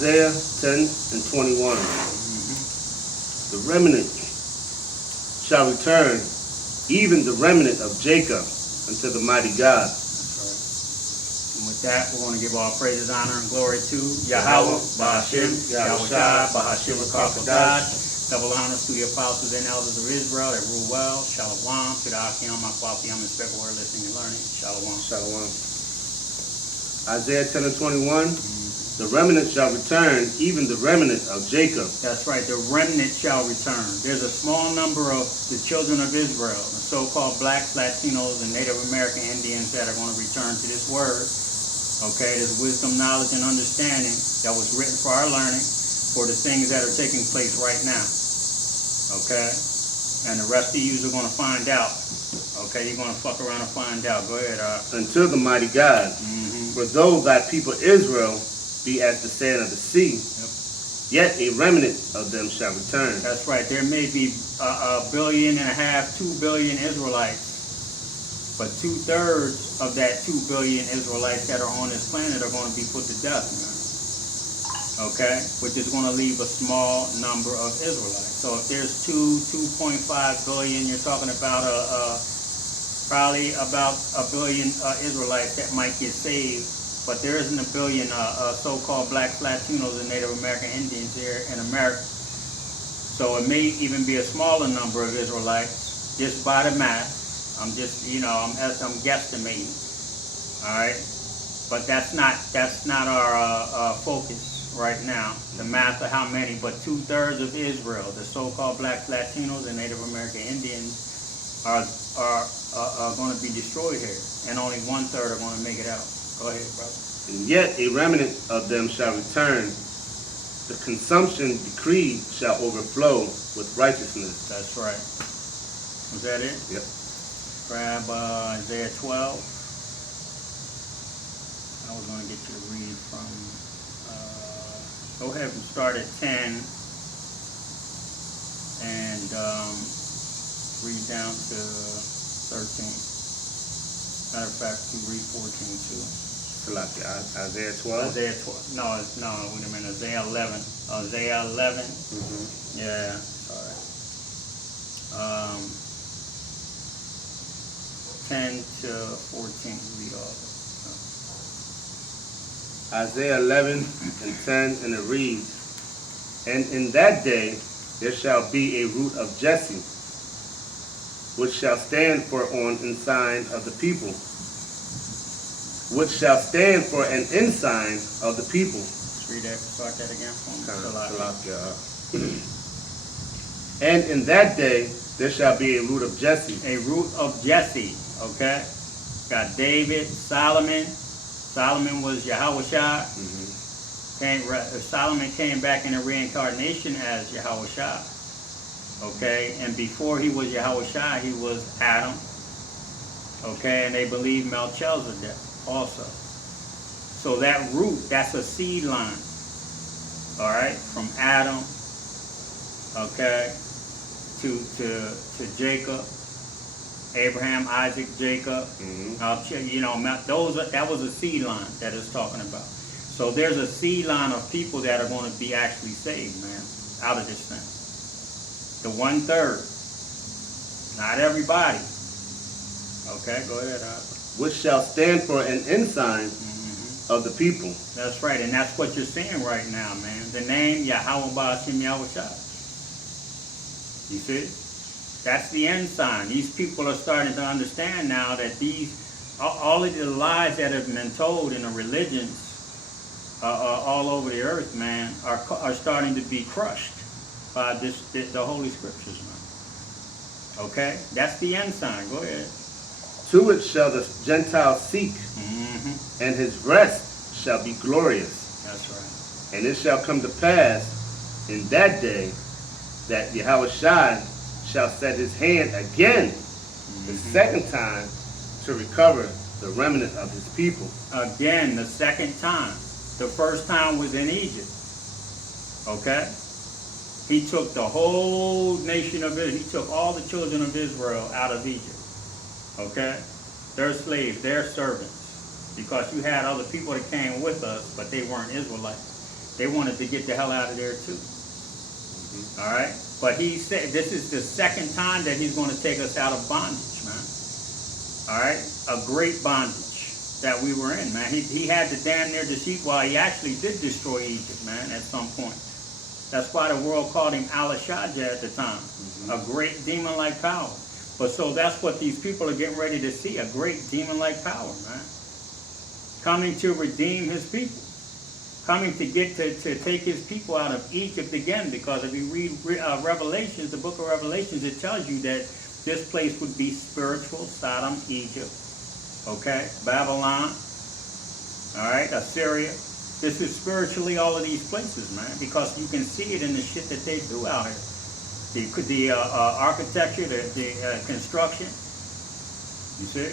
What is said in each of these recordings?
Isaiah 10 and 21. The remnant shall return, even the remnant of Jacob, unto the mighty God. And with that, we're going to give all praises, honor, and glory to Yahweh, Bahashim, Yahushua, Bahashim, God. Double honors to the apostles and elders of Israel that rule well. Shalom to the Akim, Akwafiam, and Spectre listening and learning. Shalom. Shalom. Isaiah 10 and 21. The remnant shall return, even the remnant of Jacob. That's right, the remnant shall return. There's a small number of the children of Israel, the so-called blacks, Latinos, and Native American Indians that are going to return to this word. Okay, there's wisdom, knowledge, and understanding that was written for our learning for the things that are taking place right now. Okay, and the rest of you are going to find out. Okay, you're going to fuck around and find out. Go ahead, Until the mighty God. For though thy people Israel be as the sand of the sea, yet a remnant of them shall return. That's right. There may be 1.5 billion, 2 billion Israelites, but 2/3 of that 2 billion Israelites that are on this planet are going to be put to death, man. Okay? Which is going to leave a small number of Israelites. So if there's 2.5 billion, you're talking about probably about 1 billion Israelites that might get saved. But there isn't 1 billion so-called blacks, Latinos, and Native American Indians here in America. So it may even be a smaller number of Israelites, just by the math. I'm just, I'm guesstimating. All right, but that's not our focus right now. The math of how many, but 2/3 of Israel, the so-called blacks, Latinos, and Native American Indians, are going to be destroyed here, and only 1/3 are going to make it out. Go ahead, brother. And yet a remnant of them shall return. The consumption decreed shall overflow with righteousness. That's right. Was that it? Yep. Grab Isaiah 12. I was going to get you to read from, go ahead and start at 10 and read down to 13. Matter of fact, you read 14 too. Isaiah 12? Isaiah 12. No, wait a minute. Isaiah 11. Isaiah 11. Yeah, sorry. 10 to 14. Read all of it. Isaiah 11 and 10, and it reads, And in that day there shall be a root of Jesse, which shall stand for an ensign of the people. Which shall stand for an ensign of the people. Let's read that. Start that again for me. And in that day there shall be a root of Jesse. A root of Jesse. Okay. Got David, Solomon. Solomon was Yahushua. Solomon came back in a reincarnation as Yahushua. Okay. And before he was Yahushua, he was Adam. Okay. And they believe Melchizedek also. So that root, that's a seed line. All right, from Adam, okay, to Jacob, Abraham, Isaac, Jacob. That was a seed line that it's talking about. So there's a seed line of people that are going to be actually saved, man, out of this thing. The 1/3, not everybody. Okay, go ahead, Which shall stand for an ensign of the people. That's right, and that's what you're seeing right now, man. The name Yahweh Ba'ashim Yahushua. You see? That's the ensign. These people are starting to understand now that all of the lies that have been told in the religions all over the earth, man, are starting to be crushed by the Holy Scriptures, man. Okay? That's the ensign. Go ahead. To it shall the Gentiles seek, and his rest shall be glorious. That's right. And it shall come to pass in that day that Yahushua shall set his hand again, the second time, to recover the remnant of his people. Again, the second time. The first time was in Egypt. Okay? He took the whole nation of Israel. He took all the children of Israel out of Egypt. Okay? They're slaves. They're servants. Because you had other people that came with us, but they weren't Israelites. They wanted to get the hell out of there too. All right, but he said this is the second time that he's going to take us out of bondage, man. All right, a great bondage that we were in, man. He had to damn near deceive. Well, he actually did destroy Egypt, man, at some point. That's why the world called him Al-Ashadja at the time, a great demon-like power. But so that's what these people are getting ready to see, a great demon-like power, man. Coming to redeem his people. Coming to get to take his people out of Egypt again, because if you read Revelations, the book of Revelations, it tells you that this place would be spiritual Sodom, Egypt, okay, Babylon, all right, Assyria. This is spiritually all of these places, man, because you can see it in the shit that they do out here. The architecture, the construction, you see?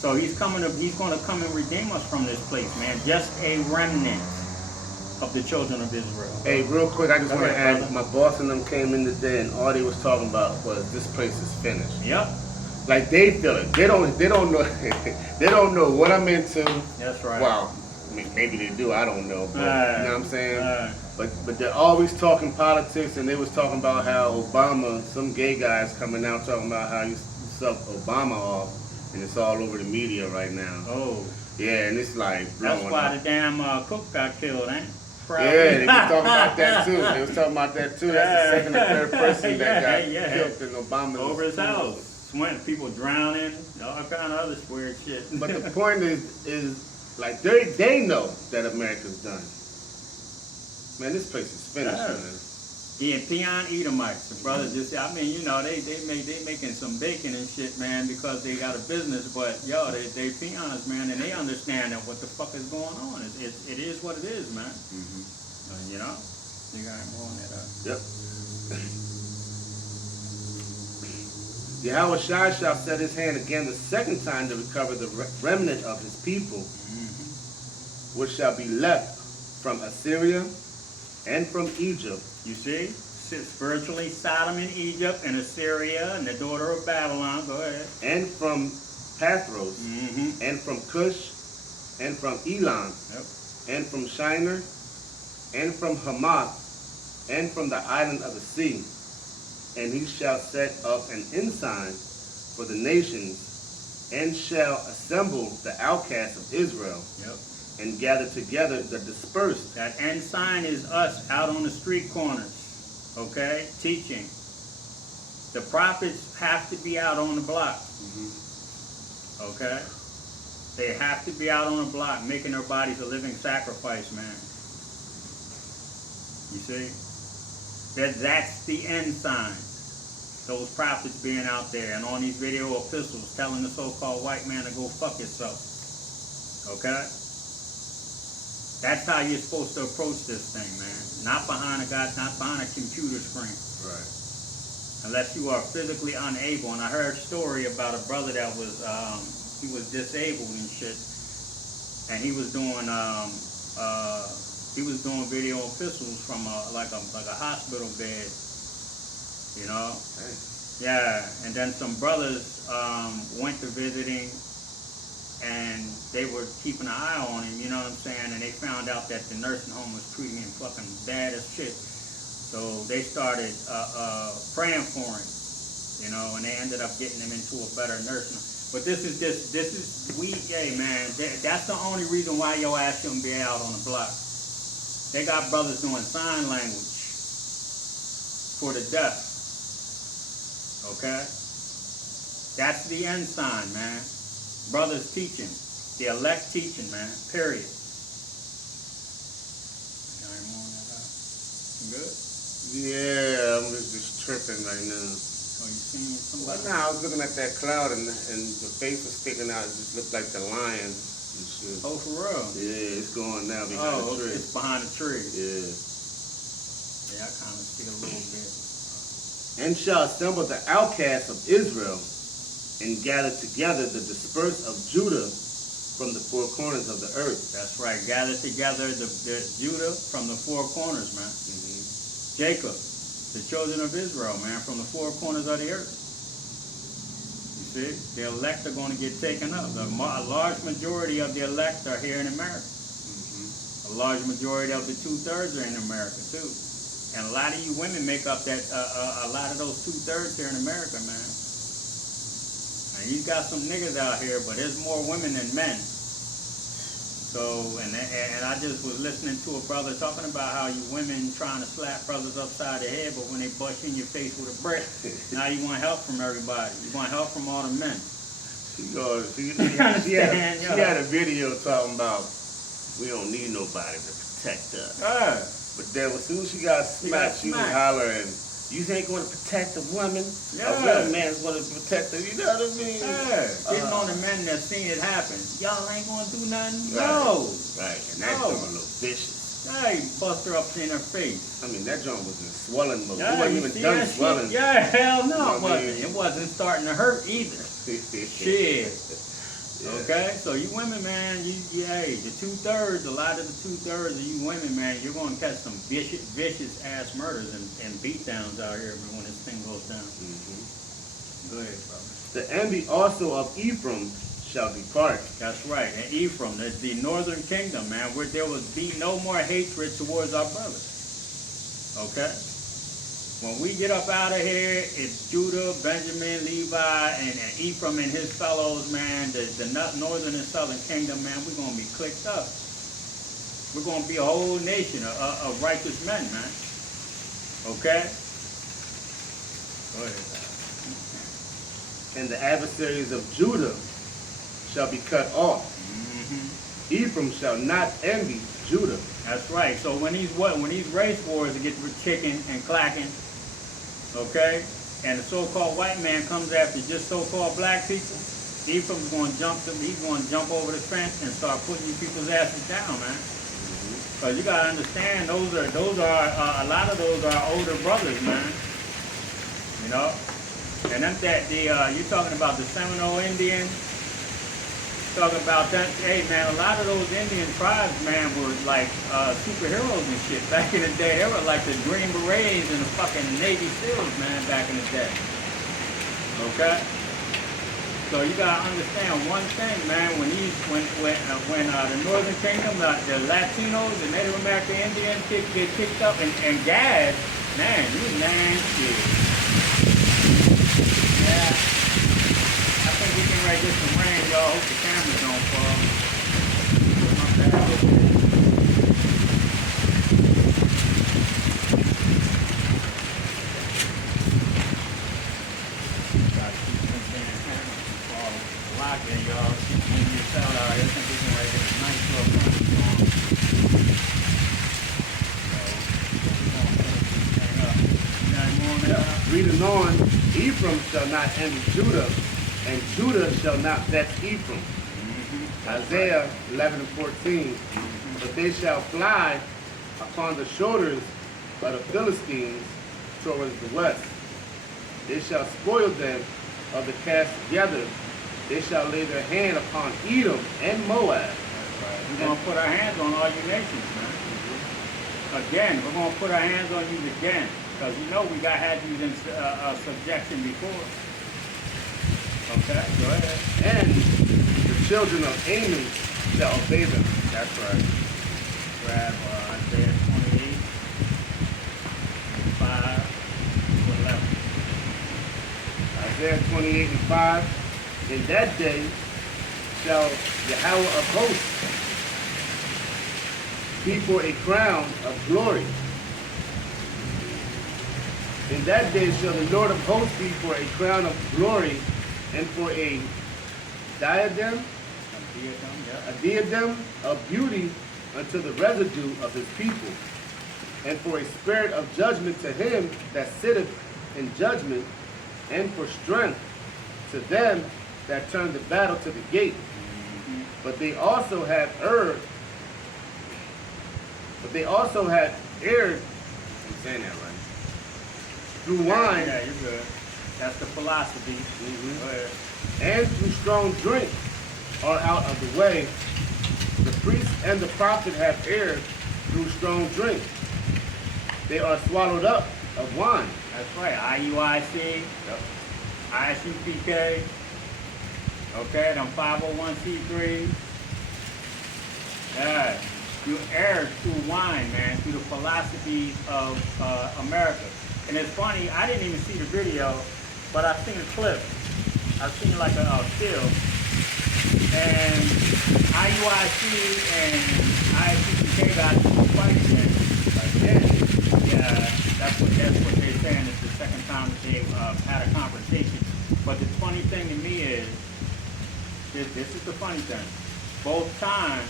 So he's going to come and redeem us from this place, man. Just a remnant of the children of Israel. Hey, real quick, I just want to add, brother. my boss and them came in today, and all they was talking about was this place is finished. Yep. Like they feel it. They don't know. They don't know what I'm into. That's right. Wow. I mean, maybe they do. I don't know. But, you know what I'm saying? But they're always talking politics, and they was talking about how Obama, some gay guys coming out talking about how you suck Obama off. And it's all over the media right now. Oh. Yeah, and it's like That's blowing why up. the damn cook got killed, ain't it? Yeah, they was talking about that too. They was talking about that too. That's the second or third person that got killed in Obama's over his school. house. Swim, people drowning, all kind of other weird shit. But the point is like they know that America's done. Man, this place is finished, man. Yeah, peon Edomites, the brothers just, I mean, you know, they making some bacon and shit, man, because they got a business, but yo, they peons, man, and they understand that what the fuck is going on. It is what it is, man. You know, you got more on that. Yep. Yahweh Shai shall set his hand again the second time to recover the remnant of his people, which shall be left from Assyria and from Egypt. You see, spiritually Sodom and Egypt and Assyria and the daughter of Babylon. Go ahead. And from Pathros, and from Cush, and from Elam, and from Shinar, and from Hamath, and from the island of the sea. And he shall set up an ensign for the nations, and shall assemble the outcasts of Israel. And gather together the dispersed. That ensign is us out on the street corners, okay, teaching. The prophets have to be out on the block, okay? They have to be out on the block, making their bodies a living sacrifice, man. You see? That's the ensign. Those prophets being out there and on these video epistles telling the so-called white man to go fuck yourself, okay? That's how you're supposed to approach this thing, man. Not behind not behind a computer screen. Right. Unless you are physically unable. And I heard a story about a brother that was, he was disabled and shit. And he was doing video epistles from like a hospital bed. You know? Hey. Yeah. And then some brothers went to visiting, and they were keeping an eye on him, you know what I'm saying? And they found out that the nursing home was treating him fucking bad as shit. So they started praying for him, you know, and they ended up getting him into a better nursing home. But hey man, that's the only reason why your ass shouldn't be out on the block. They got brothers doing sign language for the deaf, okay? That's the ensign, man. Brothers teaching, the elect teaching, man, period. Good? Yeah, I'm just tripping right now. Oh, you seeing somebody? Well, nah, I was looking at that cloud and the face was sticking out. It just looked like the lion and shit. Oh, for real? Yeah, it's going now behind the tree. It's behind the tree. Yeah. Yeah, I kind of see a little bit. And shall assemble the outcasts of Israel, and gather together the dispersed of Judah from the four corners of the earth. That's right. Gather together the Judah from the four corners, man. Jacob, the children of Israel, man, from the four corners of the earth. You see, the elect are going to get taken up. A large majority of the elect are here in America. A large majority of the 2/3 are in America too. And a lot of you women make up that a lot of those 2/3 here in America, man. And you got some niggas out here, but there's more women than men. So, and I just was listening to a brother talking about how you women trying to slap brothers upside the head, but when they bust you in your face with a brick, now you want help from everybody. You want help from all the men. She had a video talking about we don't need nobody to protect us. But then as soon as she got smacked, she was hollering, you ain't going to protect a woman? A real man's going to protect her, you know what I mean? Getting on the men that seen it happen. Y'all ain't going to do nothing? Right. No. Right, and that joint a little vicious. Hey, bust her up in her face. I mean, that joint was in swelling mode. Yeah, It wasn't you even see done that swelling. shit? Yeah, hell no, You know it what I wasn't. mean? It wasn't starting to hurt either. Shit. Yeah. Okay, so you women, man, hey, the 2/3, a lot of the 2/3 of you women, man, you're going to catch some vicious ass murders and beatdowns out here when this thing goes down. Mm-hmm. Go ahead, brother. The envy also of Ephraim shall depart. That's right, and Ephraim, the northern kingdom, man, where there will be no more hatred towards our brothers. Okay? When we get up out of here, it's Judah, Benjamin, Levi, and Ephraim and his fellows, man, the northern and southern kingdom, man, we're going to be clicked up. We're going to be a whole nation of righteous men, man. Okay? Go ahead. And the adversaries of Judah shall be cut off. Mm-hmm. Ephraim shall not envy Judah. That's right. So when these race wars get kicking and clacking, okay, and the so-called white man comes after just so-called black people, Ephraim's going to jump over the fence and start putting you people's asses down, man. Because you got to understand, those are a lot of those are older brothers, man. You know, and you're talking about the Seminole Indians. Talking about that, hey man, a lot of those Indian tribes, man, were like superheroes and shit back in the day. They were like the Green Berets and the fucking Navy SEALs, man, back in the day. Okay? So you gotta understand one thing, man. When the Northern Kingdom, the Latinos, the Native American Indians get kicked up and gagged, man, shit. Yeah. I think we can get some rain, y'all. Hope the cameras don't fall. Gotta keep them damn cameras from falling. Lock in, y'all. Keep moving your cell out here. I think we can get some nice little thunderstorm. Reading on, Ephraim shall not envy Judah, and Judah shall not vex Ephraim. Isaiah 11:14. But they shall fly upon the shoulders of the Philistines towards the west. They shall spoil them of the cast together. They shall lay their hand upon Edom and Moab. We're going to put our hands on all you nations, man. Again, we're going to put our hands on you again. Because you know we had you in subjection before. Okay, go ahead. And the children of Ammon shall obey them. That's right. Grab Isaiah 28, 5 to 11. Isaiah 28 and 5. In that day shall Yahweh of hosts be for a crown of glory. In that day shall the Lord of hosts be for a crown of glory and for a diadem of beauty unto the residue of his people, and for a spirit of judgment to him that sitteth in judgment, and for strength to them that turn the battle to the gate. But they also had erred. I'm saying that right. Through wine. Yeah, you're good. That's the philosophy. Go ahead. And through strong drink are out of the way. The priest and the prophet have erred through strong drink. They are swallowed up of wine. That's right. IUIC, ICPK, okay, them 501c3. Yeah. You err through wine, man, through the philosophies of America. And it's funny, I didn't even see the video, but I've seen a clip. I've seen like a still. And IUIC and ISUPK got fighting there. Again. Yeah, that's what they're saying. It's the second time that they've had a confrontation. But the funny thing to me is, this is the funny thing. Both times,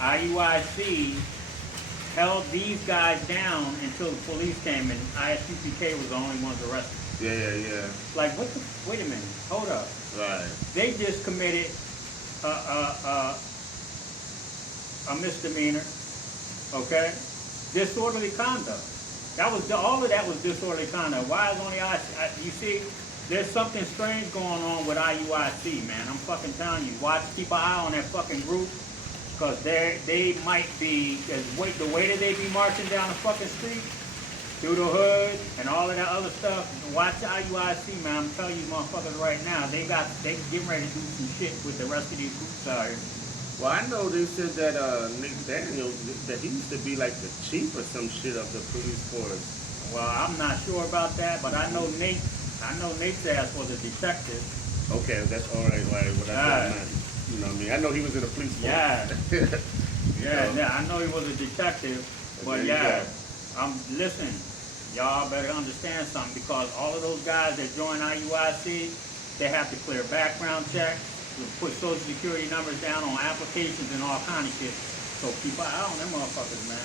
IUIC held these guys down until the police came, and ISUPK was the only ones arrested. Yeah. Like, what the? Wait a minute. Hold up. Right. They just committed a misdemeanor. Okay, disorderly conduct. That was all of that was disorderly conduct. Why is only you see? There's something strange going on with IUIC, man. I'm fucking telling you. Keep an eye on that fucking group, because they might be the way that they be marching down the fucking street through the hood and all of that other stuff. Watch IUIC, man. I'm telling you, motherfuckers, right now they getting ready to do some shit with the rest of these groups out here. Well, I know they said that Nick Daniels, that he used to be like the chief or some shit of the police force. Well, I'm not sure about that, but I know Nate's ass was a detective. Okay, that's all right. Right, what I said, you know what I mean? I know he was in the police force. Yeah, I know he was a detective, but yeah, listen, y'all better understand something, because all of those guys that join IUIC, they have to clear background checks, put social security numbers down on applications and all kind of shit. So keep an eye on them motherfuckers, man.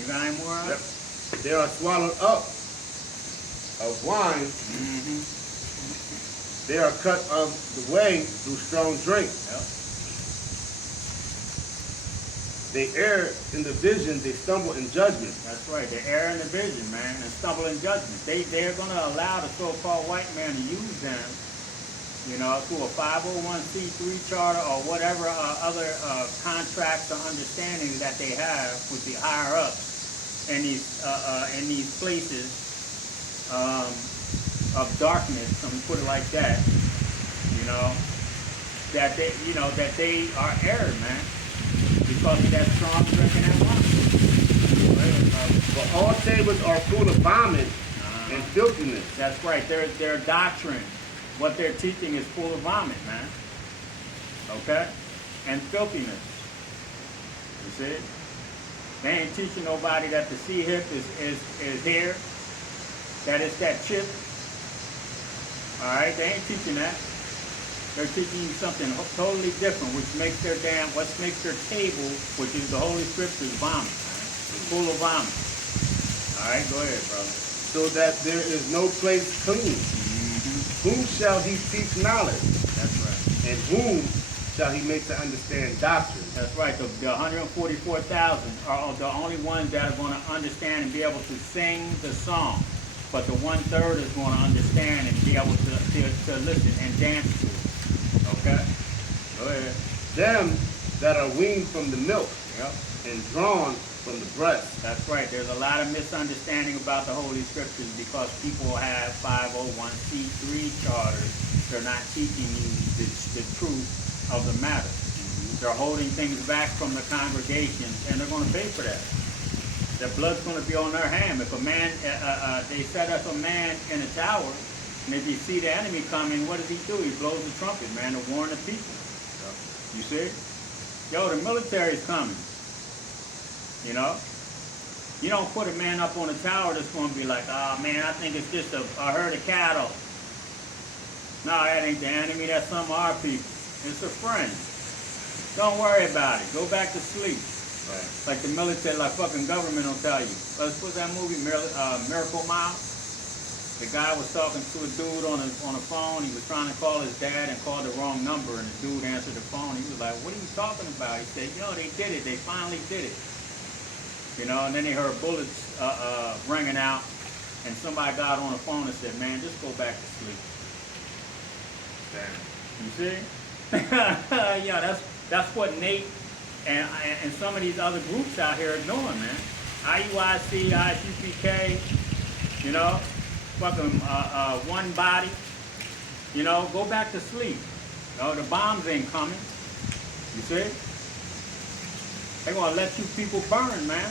You got any more on it? Yep. They are swallowed up of wine. They are cut of the way through strong drink. Yep. They err in the vision, they stumble in judgment. That's right. They err in the vision, man, and stumble in judgment. They're going to allow the so-called white man to use them, you know, through a 501c3 charter or whatever other contracts or understandings that they have with the higher ups in these places of darkness. Let me put it like that. You know, that they are erred, man, because of that strong drink and that wine. For all tables are full of vomit and filthiness. That's right. Their doctrine, what they're teaching, is full of vomit, man. Okay? And filthiness. You see? They ain't teaching nobody that the C-hip is here, that it's that chip. All right? They ain't teaching that. They're teaching you something totally different, what makes their table, which is the Holy Scriptures, vomit, man. Full of vomit. All right, go ahead, brother. So that there is no place clean. Whom shall he teach knowledge? That's right. And whom shall he make to understand doctrine? That's right. The 144,000 are the only ones that are going to understand and be able to sing the song. But the 1/3 is going to understand and be able to listen and dance to it. Okay? Go ahead. Them that are weaned from the milk. Yep. And drawn from the breast. That's right. There's a lot of misunderstanding about the Holy Scriptures because people have 501c3 charters. They're not teaching you the truth of the matter. They're holding things back from the congregations, and they're going to pay for that. Their blood's going to be on their hand. If a man, they set up a man in a tower, and if you see the enemy coming, what does he do? He blows the trumpet, man, to warn the people. You see? Yo, the military's coming. You know? You don't put a man up on a tower that's going to be like, oh man, I think it's just a herd of cattle. No, that ain't the enemy, that's some of our people. It's a friend. Don't worry about it. Go back to sleep. Right. Like the military, like fucking government will tell you. What's that movie, Miracle Mile? The guy was talking to a dude on a phone. He was trying to call his dad and called the wrong number, and the dude answered the phone. He was like, what are you talking about? He said, yo, they did it. They finally did it. You know, and then they heard bullets ringing out, and somebody got on the phone and said, man, just go back to sleep. Damn. You see? Yeah, that's what Nate and some of these other groups out here are doing, man. IUIC, ISUPK, you know, fucking One Body, you know, go back to sleep. You know, the bombs ain't coming. You see? They're gonna let you people burn, man.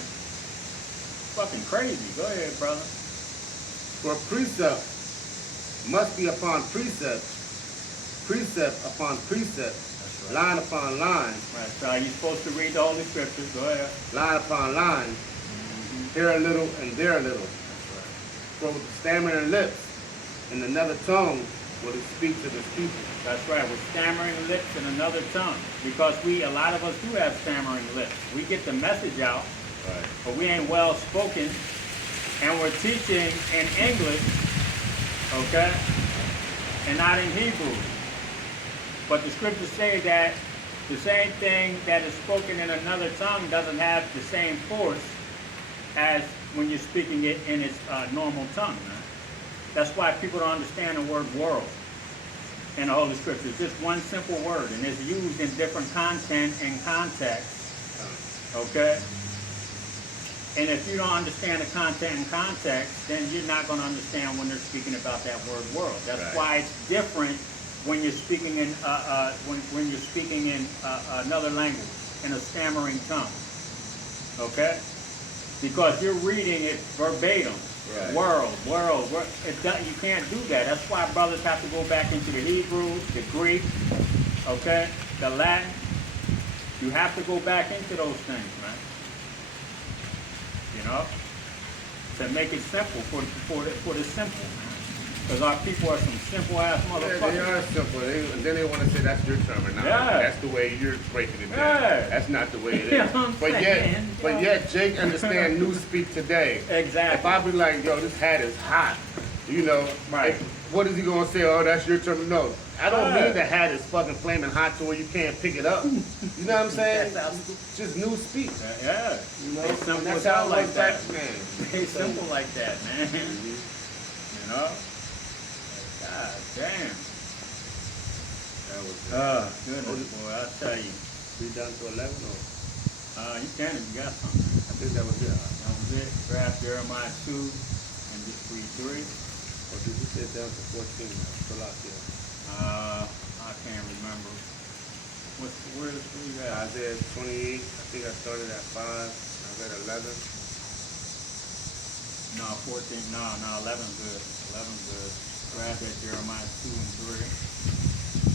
Fucking crazy. Go ahead, brother. For precept must be upon precept, precept upon precept, That's line upon line, Right. So you're supposed to read the Holy Scriptures. Go ahead. line upon line, here a little and there a little. That's right. For with stammering lips and another tongue will he speak to this people. That's right. With stammering lips and another tongue, because a lot of us do have stammering lips. We get the message out, Right. but we ain't well spoken, and we're teaching in English, okay, and not in Hebrew. But the scriptures say that the same thing that is spoken in another tongue doesn't have the same force as when you're speaking it in its normal tongue, man. That's why people don't understand the word world in the Holy Scriptures. It's just one simple word, and it's used in different content and context, okay? And if you don't understand the content and context, then you're not going to understand when they're speaking about that word world. That's Right. why it's different when you're speaking in when you're speaking in another language, in a stammering tongue, okay? Because you're reading it verbatim. Right. World. You can't do that. That's why brothers have to go back into the Hebrew, the Greek, okay, the Latin. You have to go back into those things, man. You know, to make it simple for the simple, man. Because our people are some simple ass Yeah, motherfuckers. they are simple. And then they want to say that's your term or not. Yeah. That's the way you're breaking it down. Yeah. That's not the way it is. You know what I'm but saying? yet Jake understand new speak today. Exactly. If I be like, yo, this hat is hot, you know, Right. what is he gonna say? Oh, that's your term? No, I don't Right. mean the hat is fucking flaming hot to where you can't pick it up. You know what I'm saying? That's Just new speak. Yeah. You know, They simple and that's as how hell it like was that. back then. They simple like that, man. Mhm. You know? God damn. That was it. Goodness, boy, I'll tell you. We done to 11 or? You can if you got something. I think that was it. That was it. Grab Jeremiah 2 and just read 3. Or did you say down to 14 now? Still out there. I can't remember. Where you at? Isaiah 28, I think I started at 5. I read 11. No, 14. No, 11 good. 11 good. Grab that Jeremiah 2 and 3.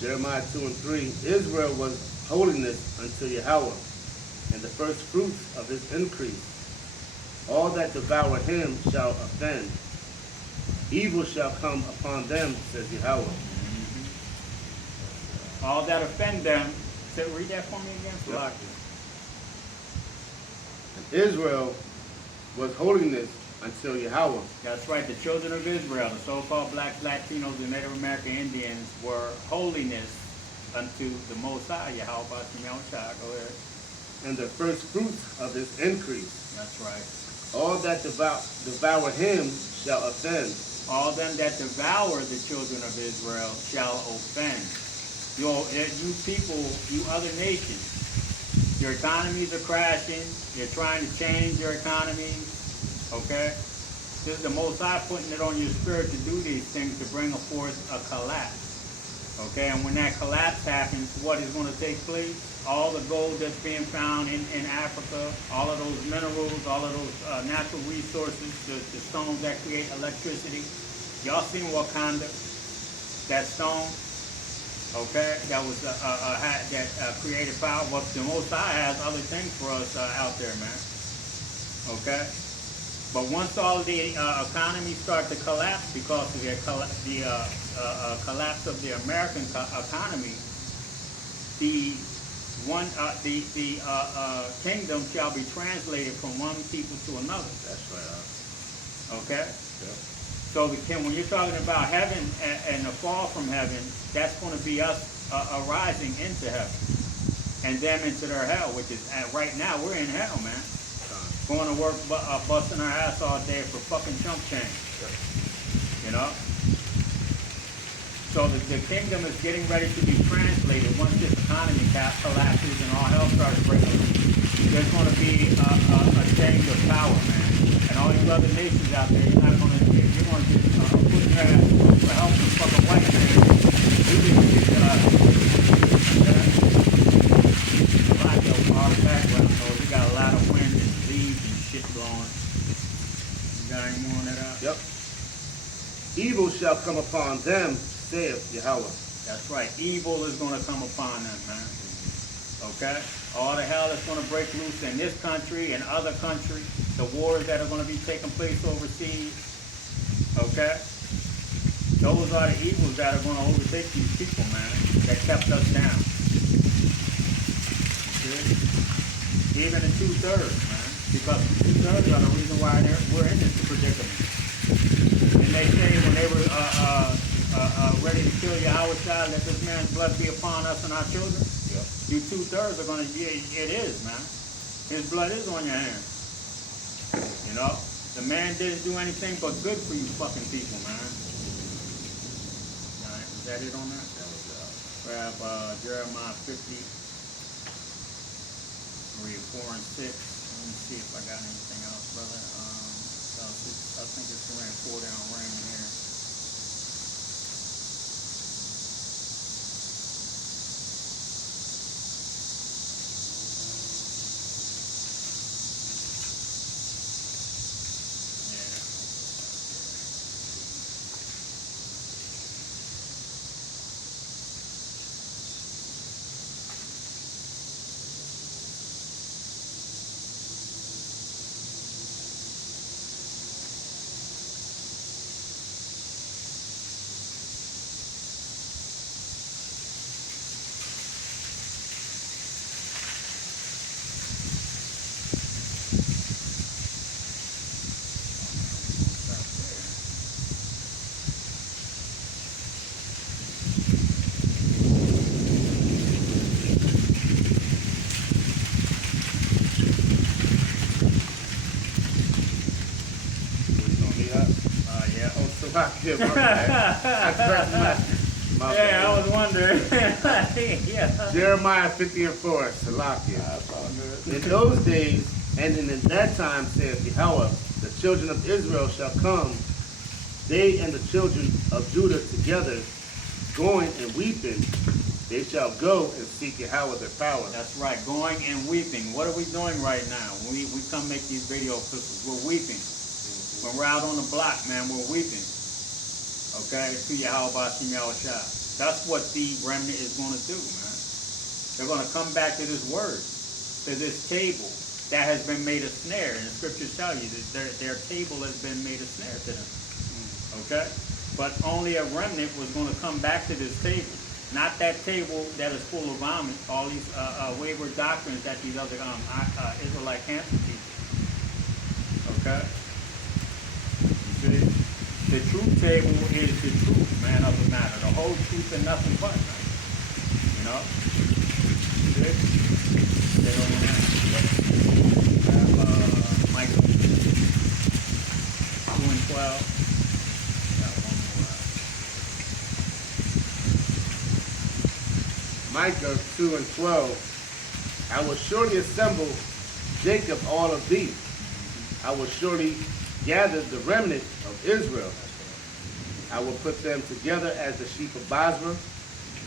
Jeremiah 2 and 3. Israel was holiness unto Yahweh, and the first fruits of his increase. All that devour him shall offend. Evil shall come upon them, says Yahweh. All that offend them. So read that for me again, Yeah. Salakia. And Israel was holiness until Yahweh. That's right. The children of Israel, the so-called blacks, Latinos, and Native American Indians were holiness unto the Most High, Yahweh Bashim Yahushua. Go ahead. And the first fruits of his increase. That's right. All that devour him shall offend. All them that devour the children of Israel shall offend. You people, you other nations, your economies are crashing. You're trying to change your economies. Okay? This is the Most High putting it on your spirit to do these things to bring forth a collapse. Okay? And when that collapse happens, what is going to take place? All the gold that's being found in Africa, all of those minerals, all of those natural resources, the stones that create electricity. Y'all seen Wakanda? That stone? Okay? That was that created power. Well, the Most High has other things for us out there, man. Okay? But once all of the economies start to collapse because of the collapse of the American economy, the kingdom shall be translated from one people to another. That's right. Okay? Yep. So when you're talking about heaven and the fall from heaven, that's going to be us arising into heaven and them into their hell, which is right now we're in hell, man. Going to work, busting our ass all day for fucking chump change. You know? So the kingdom is getting ready to be translated once this economy collapses and all hell starts breaking loose. There's going to be a change of power, man. And all you other nations out there, you're going to get put your ass for helping the fucking white man. We didn't get a lot of our background though. We got a lot of wind and leaves and shit blowing. You got any more on that out? Yep. Evil shall come upon them, saith Yahweh. That's right. Evil is going to come upon them, man. Okay? All the hell is going to break loose in this country and other countries. The wars that are going to be taking place overseas. Okay? Those are the evils that are going to overtake these people, man, that kept us down. Okay? Even the 2/3, man. Because the 2/3 are the reason why we're in this predicament. And they say when they were ready to kill Yahweh, let this man's blood be upon us and our children. Yep. You 2/3 are going to, it is, man. His blood is on your hands. You know? The man didn't do anything but good for you fucking people, man. All right, is that it on that? Grab Jeremiah 50, read 4 and 6. Let me see if I got anything else, brother. I think it's around 4 down rain here. Yeah. Oh, so I get my bad. I correct my bad. Yeah, I was wondering. Yeah. Jeremiah 50 and 4, Salakia. In those days, and in that time, saith Yahweh, the children of Israel shall come, they and the children of Judah together, going and weeping. They shall go and seek Yahweh their power. That's right, going and weeping. What are we doing right now? When we come make these video epistles, we're weeping. When we're out on the block, man, we're weeping. Okay? To Yahweh Bashim Yahushua. That's what the remnant is going to do, man. They're going to come back to this word, to this table that has been made a snare. And the scriptures tell you that their table has been made a snare to them. Okay? But only a remnant was going to come back to this table. Not that table that is full of vomit, all these wayward doctrines that these other Israelite cancer teach. Okay? You see? The truth table is the truth, man, of the matter. The whole truth and nothing but, man. You know? You see? They don't know that. Micah 2 and 12. Micah 2 and 12. I will surely assemble Jacob all of thee. I will surely gather the remnant of Israel. I will put them together as the sheep of Basra,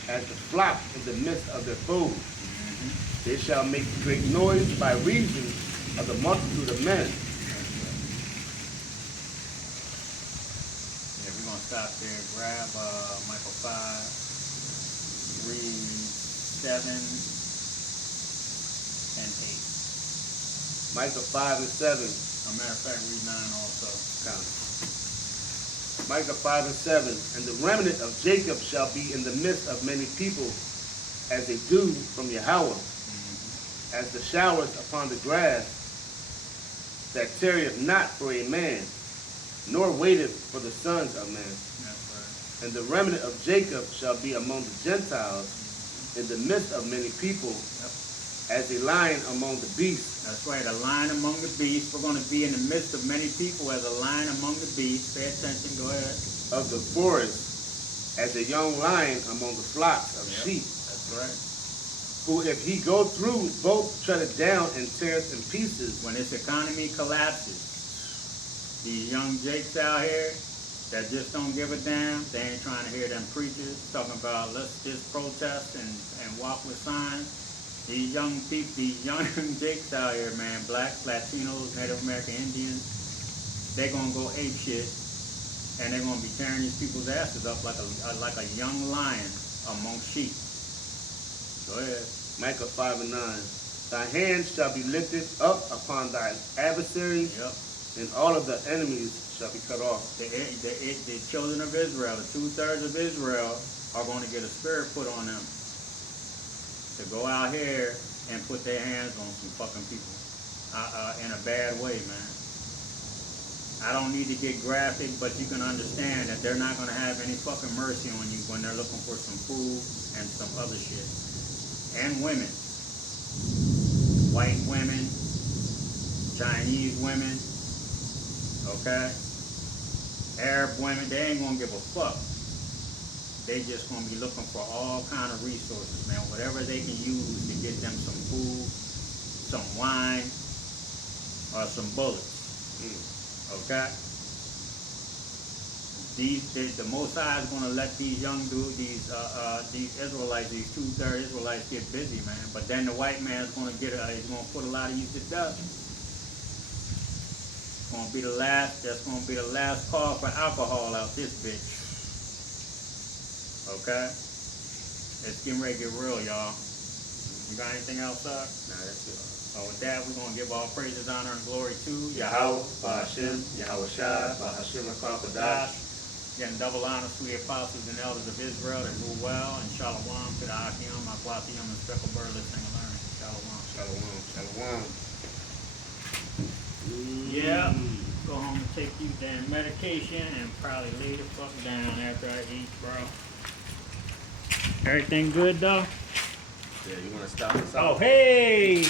as the flock in the midst of their fold. They shall make great noise by reason of the multitude of men. Yeah, we're going to stop there. Grab Micah 5, read 7 and 8. Micah 5 and 7. As a matter of fact, read 9 also. Micah 5 and 7. And the remnant of Jacob shall be in the midst of many people, as a dew from Yahweh, as the showers upon the grass, that tarrieth not for a man, nor waiteth for the sons of men. That's right. And the remnant of Jacob shall be among the Gentiles, in the midst of many people, as a lion among the beasts. That's right, a lion among the beasts. We're going to be in the midst of many people as a lion among the beasts. Pay attention, go ahead. Of the forest, as a young lion among the flocks of sheep. That's right. Who, if he go through, both tread it down and tear it in pieces. When this economy collapses, these young jakes out here that just don't give a damn. They ain't trying to hear them preachers talking about let's just protest and walk with signs. These young people, these young jakes out here, man, blacks, Latinos, Native American Indians, they gonna go ape shit, and they're gonna be tearing these people's asses up like a young lion among sheep. Go ahead. Micah 5:9. Thy hand shall be lifted up upon thy adversaries, Yep. and all of the enemies shall be cut off. The children of Israel, the 2/3 of Israel, are going to get a spirit put on them to go out here and put their hands on some fucking people in a bad way, man. I don't need to get graphic, but you can understand that they're not going to have any fucking mercy on you when they're looking for some food and some other shit. And women. White women, Chinese women, okay? Arab women, they ain't gonna give a fuck. They just gonna be looking for all kind of resources, man. Whatever they can use to get them some food, some wine, or some bullets, okay? The Most High is gonna let these young dudes, these Israelites, these 2/3 Israelites get busy, man. But then the white man's gonna he's gonna put a lot of you to death. It's gonna be the last. That's gonna be the last call for alcohol out this bitch. Okay, it's getting ready to get real, y'all. You got anything else, Doc? Nah, that's it. With that, we're gonna give all praises, honor, and glory to Yahweh, Ba'ashem, Yahweh Shai, Ba'ashem HaKadosh. Getting double honors to the apostles and elders of Israel that rule well, and shalom to the Akim, Akwathium, and Specklebird listening and learning. Shalom. Shalom. Yeah. Go home and take you damn medication and probably lay the fuck down after I eat, bro. Everything good though? Yeah, you want to stop us Oh, out? hey!